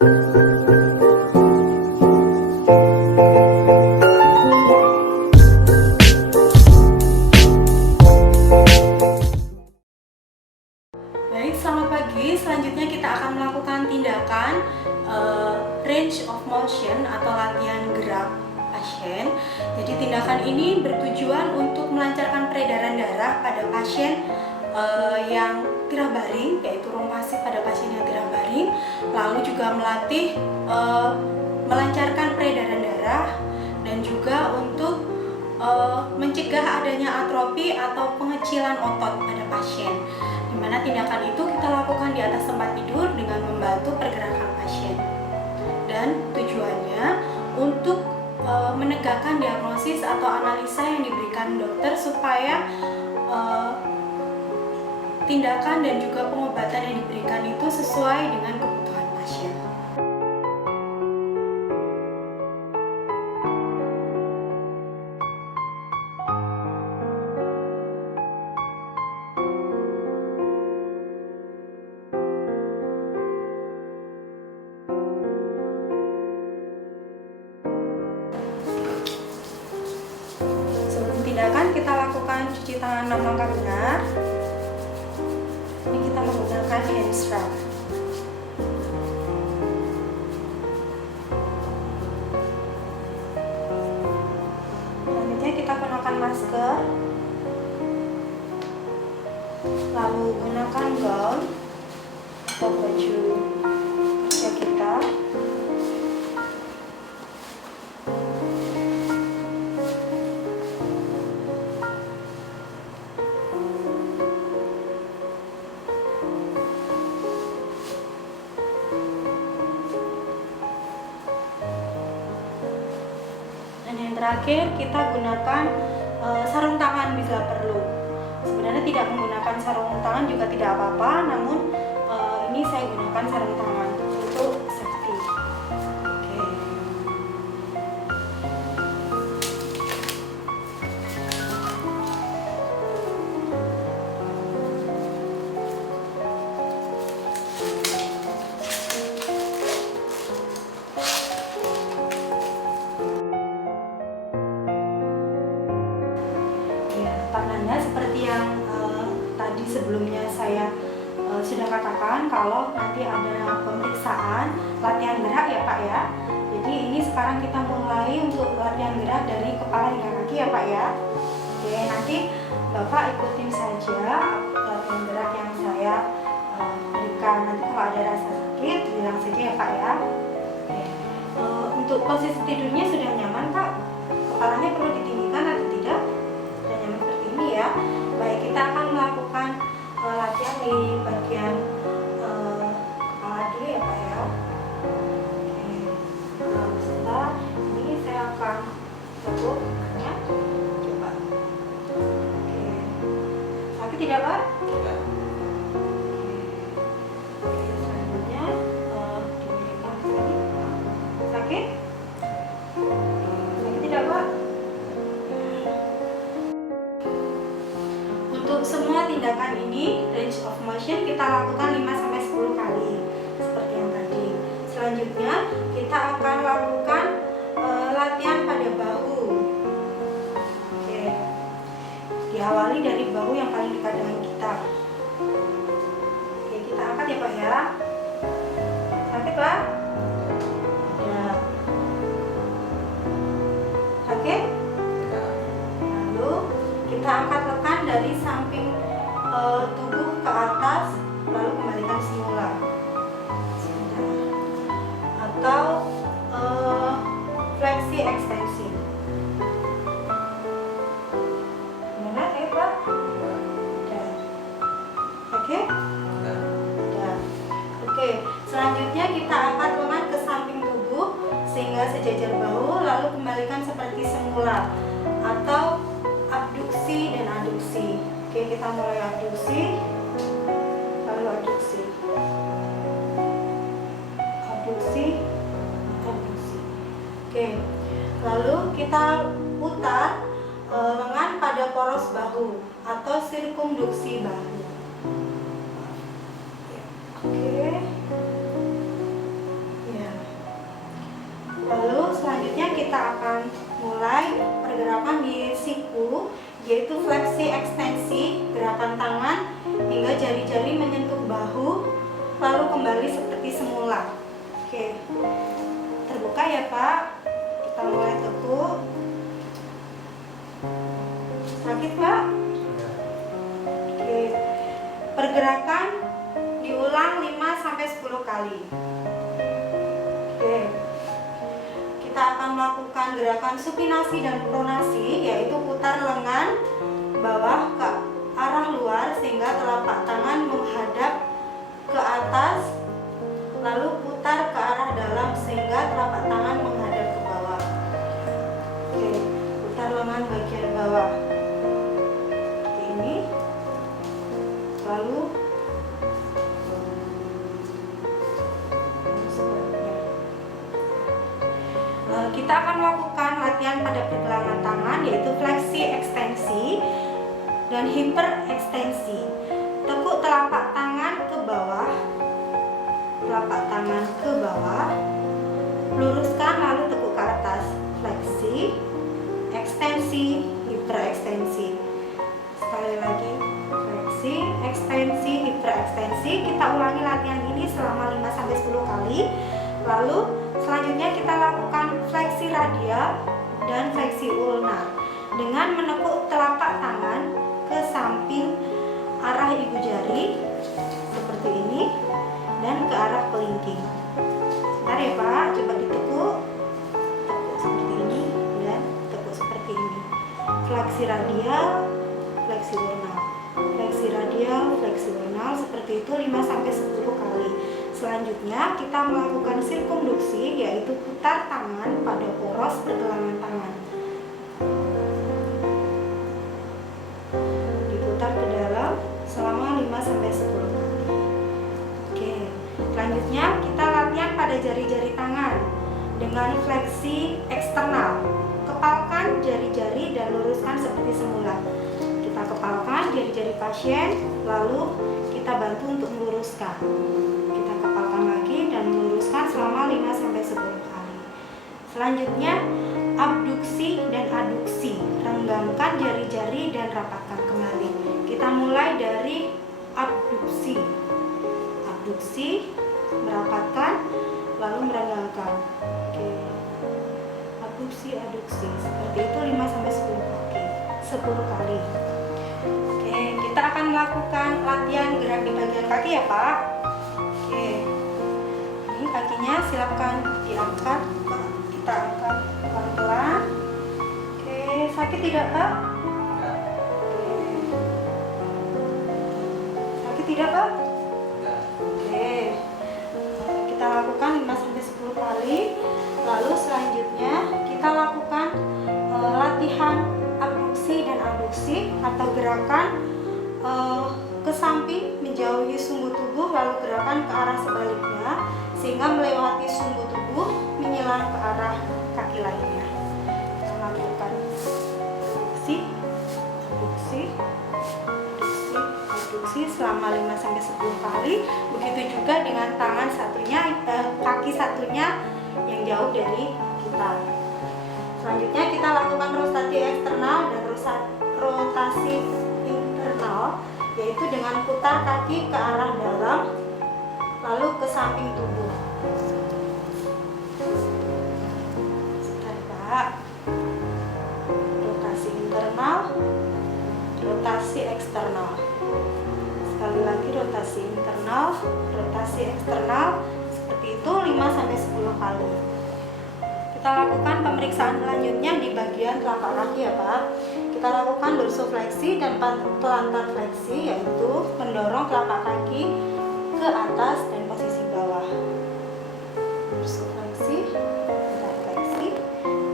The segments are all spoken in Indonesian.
Baik, selamat pagi. Selanjutnya kita akan melakukan tindakan range of motion atau latihan gerak pasien. Jadi tindakan ini bertujuan untuk melancarkan peredaran darah pada pasien yang tirah baring, yaitu rheumatik pada pasien yang tirah baring. Lalu juga melatih melancarkan peredaran darah dan juga untuk mencegah adanya atrofi atau pengecilan otot pada pasien. Dimana tindakan itu kita lakukan di atas tempat tidur dengan membantu pergerakan pasien, dan tujuannya untuk menegakkan diagnosis atau analisa yang diberikan dokter supaya tindakan dan juga pengobatan yang diberikan itu sesuai dengan kebutuhan pasien. Tindakan kita lakukan cuci tangan 6 langkah benar. Ini kita menggunakan hand scrub. Selanjutnya kita gunakan masker, lalu gunakan gaun atau baju kerja kita. Dan yang terakhir kita gunakan sarung tangan bila perlu. Sebenarnya tidak menggunakan sarung tangan juga tidak apa-apa, namun ini saya gunakan sarung tangan untuk safety. Oke. Tangannya seperti yang tadi sebelumnya saya sudah katakan, kalau nanti ada pemeriksaan latihan gerak ya Pak ya. Jadi ini sekarang kita mulai untuk latihan gerak dari kepala hingga kaki ya Pak ya. Oke, nanti Bapak ikutin saja latihan gerak yang saya berikan. Nanti kalau ada rasa sakit bilang saja ya Pak ya. Oke. Untuk posisi tidurnya sudah nyaman Pak? Kepalanya perlu ditinggikan atau tidak? Ya, baik, kita akan melakukan latihan di bagian kepala dulu ya Pak ya. Oke. Setelah ini saya akan tepuk ya. Coba. Oke. Sakit tidak Pak? Tidak. Oke. Selanjutnya diberikan lagi. Sakit? Sakit tidak Pak? Untuk semua tindakan ini, range of motion kita lakukan 5-10 kali seperti yang tadi. Selanjutnya kita akan lakukan latihan pada bahu. Oke. Diawali dari bahu yang paling dekat dengan kita. Oke, kita angkat ya Pak ya. Sakit Pak? Ya. Sakit? Lalu kita angkat lekan dari samping tubuh ke atas, lalu kembalikan semula. Atau fleksi ekstensi. Gimana Pak? Udah. Oke? Udah. Oke, selanjutnya kita angkat lengan ke samping tubuh sehingga sejajar bahu, lalu kembalikan seperti semula. Atau abduksi dan aduksi. Oke, kita mulai abduksi, lalu aduksi, abduksi, abduksi. Oke, lalu kita putar lengan pada poros bahu atau sirkumduksi bahu. Oke, ya. kita akan mulai pergerakan di siku, yaitu fleksi ekstensi, gerakan tangan hingga jari-jari menyentuh bahu, lalu kembali seperti semula. Oke, terbuka ya Pak. Kita mulai tekuk. Sakit Pak? Oke, pergerakan diulang 5-10 kali. Oke, kita akan melakukan gerakan supinasi dan pronasi, yaitu putar lengan bawah ke arah luar sehingga telapak tangan menghadap ke atas, lalu putar ke arah dalam sehingga telapak tangan menghadap ke bawah. Oke, putar lengan bagian bawah seperti ini, lalu kita akan melakukan latihan pada pergelangan tangan, yaitu fleksi ekstensi dan hiperekstensi. Tekuk telapak tangan ke bawah, telapak tangan ke bawah, luruskan lalu tekuk ke atas. Fleksi, ekstensi, hiperekstensi. Sekali lagi, fleksi, ekstensi, hiperekstensi. Kita ulangi latihan ini selama 5-10 kali. Lalu selanjutnya kita lakukan fleksi radial dan fleksi ulnar dengan menekuk telapak tangan ke samping arah ibu jari seperti ini dan ke arah kelingking. Sebentar ya Pak, coba ditekuk. Tekuk seperti ini dan tekuk seperti ini. Fleksi radial, fleksi ulnar. Fleksi radial, fleksi ulnar, seperti itu 5-10 kali. Selanjutnya kita melakukan sirkumduksi, yaitu putar tangan pada poros pergelangan tangan. Diputar ke dalam selama 5-10 kali. Oke, selanjutnya kita latihan pada jari-jari tangan dengan fleksi eksternal. Kepalkan jari-jari dan luruskan seperti semula. Kita kepalkan jari-jari pasien, lalu kita bantu untuk meluruskan. Kita kepalkan lagi dan meluruskan selama 5-10 kali. Selanjutnya abduksi dan aduksi. Renggangkan jari-jari dan rapatkan kembali. Kita mulai dari abduksi. Abduksi, merapatkan, lalu merenggangkan. Oke. Abduksi, aduksi. Seperti itu 5-10 kali. 10 kali. Oke, kita akan melakukan latihan gerak di bagian kaki ya Pak. Oke, ini kakinya silakan diangkat, kita angkat pelan-pelan. Oke, sakit tidak Pak? Oke. Sakit tidak Pak? Oke, kita lakukan 5-10 kali. Lalu selanjutnya kita lakukan latihan abduksi dan abduksi atau gerakan ke samping menjauhi sumbu tubuh, lalu gerakan ke arah sebaliknya sehingga melewati sumbu tubuh menyilang ke arah kaki lainnya. Kita lakukan abduksi, abduksi, abduksi, abduksi selama 5-10 kali. Begitu juga dengan tangan satunya, kaki satunya yang jauh dari kita. Selanjutnya kita lakukan rotasi eksternal dan rotasi internal, yaitu dengan putar kaki ke arah dalam lalu ke samping tubuh. Sebentar Pak. Rotasi internal, rotasi eksternal. Sekali lagi rotasi internal, rotasi eksternal, seperti itu 5-10 kali. Kita lakukan pemeriksaan selanjutnya di bagian telapak kaki ya Pak. Kita lakukan dorsofleksi dan plantar fleksi, yaitu mendorong telapak kaki ke atas dan posisi bawah. Dorsofleksi, plantar fleksi,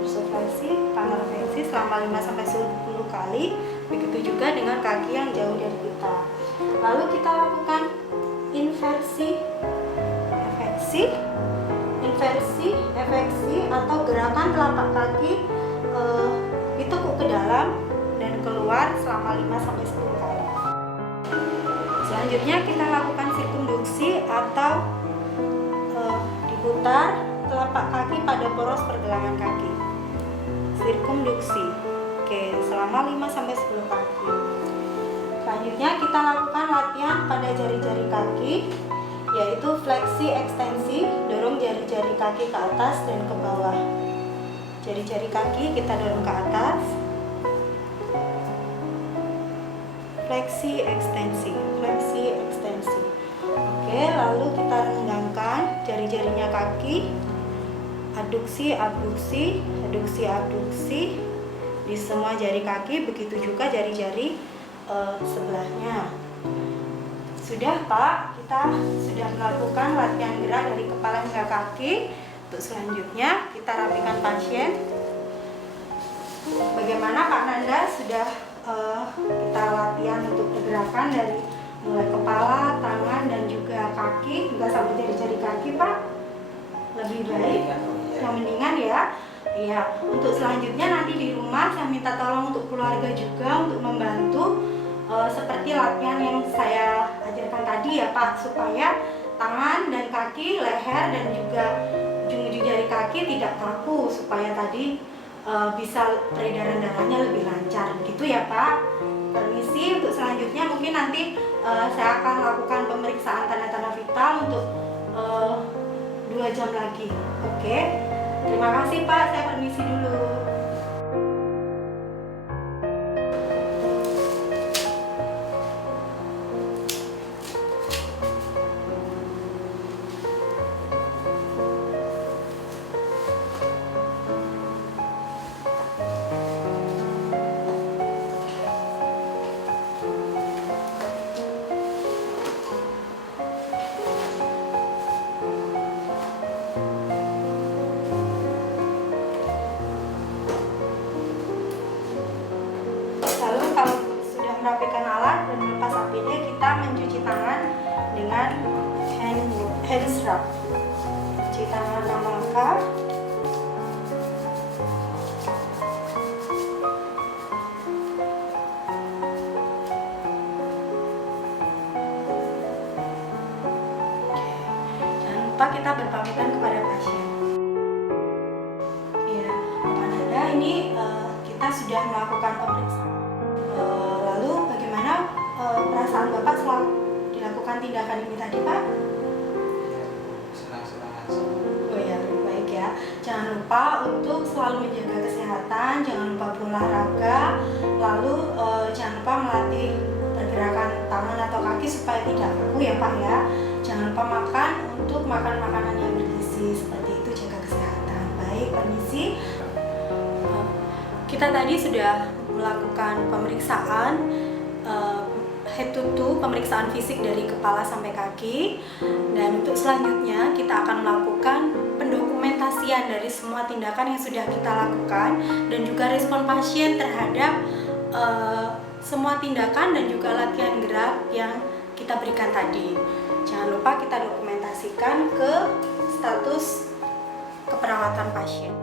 dorsofleksi, plantar fleksi selama 5-10 kali. Begitu juga dengan kaki yang jauh dari kita. Lalu kita lakukan inversi, efeksi atau gerakan telapak kaki ditekuk ke dalam dan keluar selama 5-10 kali. Selanjutnya kita lakukan sirkumduksi atau diputar telapak kaki pada poros pergelangan kaki. sirkumduksi. Oke, selama 5-10 kaki. Selanjutnya kita lakukan latihan pada jari-jari kaki, yaitu fleksi ekstensi, dorong jari-jari kaki ke atas dan ke bawah. Jari-jari kaki kita dorong ke atas. Fleksi ekstensi, fleksi ekstensi. Oke, lalu kita renggangkan jari-jarinya kaki. Aduksi, abduksi, aduksi, abduksi di semua jari kaki, begitu juga jari-jari sebelahnya. Sudah Pak, kita sudah melakukan latihan gerak dari kepala hingga kaki. Untuk selanjutnya kita rapikan pasien. Bagaimana Pak Nanda? Sudah kita latihan untuk pergerakan dari mulai kepala, tangan, dan juga kaki hingga sampai jari-jari kaki Pak. Lebih baik, yang mendingan ya. Iya, untuk selanjutnya nanti di rumah saya minta tolong untuk keluarga juga untuk membantu seperti latihan yang saya ajarkan tadi ya Pak, supaya tangan dan kaki, leher dan juga ujung-ujung jari kaki tidak kaku, supaya tadi bisa peredaran darahnya lebih lancar gitu ya Pak. Permisi, untuk selanjutnya mungkin nanti saya akan lakukan pemeriksaan tanda-tanda vital untuk 2 jam lagi. Oke, terima kasih Pak, saya permisi dulu. Lalu kalau sudah merapikan alat dan melepas APD, kita mencuci tangan dengan hand scrub. Cuci tangan 6 langkah. Jangan lupa kita berpamitan kepada pasien. Ya, Bapak Nanda, ini kita sudah melakukan pemeriksaan. Lalu bagaimana perasaan Bapak setelah dilakukan tindakan ini tadi Pak? Senang-senang aja. Oh ya, baik ya. Jangan lupa untuk selalu menjaga kesehatan, jangan lupa berolahraga, lalu jangan lupa melatih pergerakan tangan atau kaki supaya tidak kaku ya Pak ya. Jangan lupa makan untuk makan makanan yang bergizi, seperti itu, jaga kesehatan. Baik, permisi. Kita tadi sudah melakukan pemeriksaan head to toe, pemeriksaan fisik dari kepala sampai kaki, dan untuk selanjutnya kita akan melakukan pendokumentasian dari semua tindakan yang sudah kita lakukan dan juga respon pasien terhadap semua tindakan dan juga latihan gerak yang kita berikan tadi. Jangan lupa kita dokumentasikan ke status keperawatan pasien.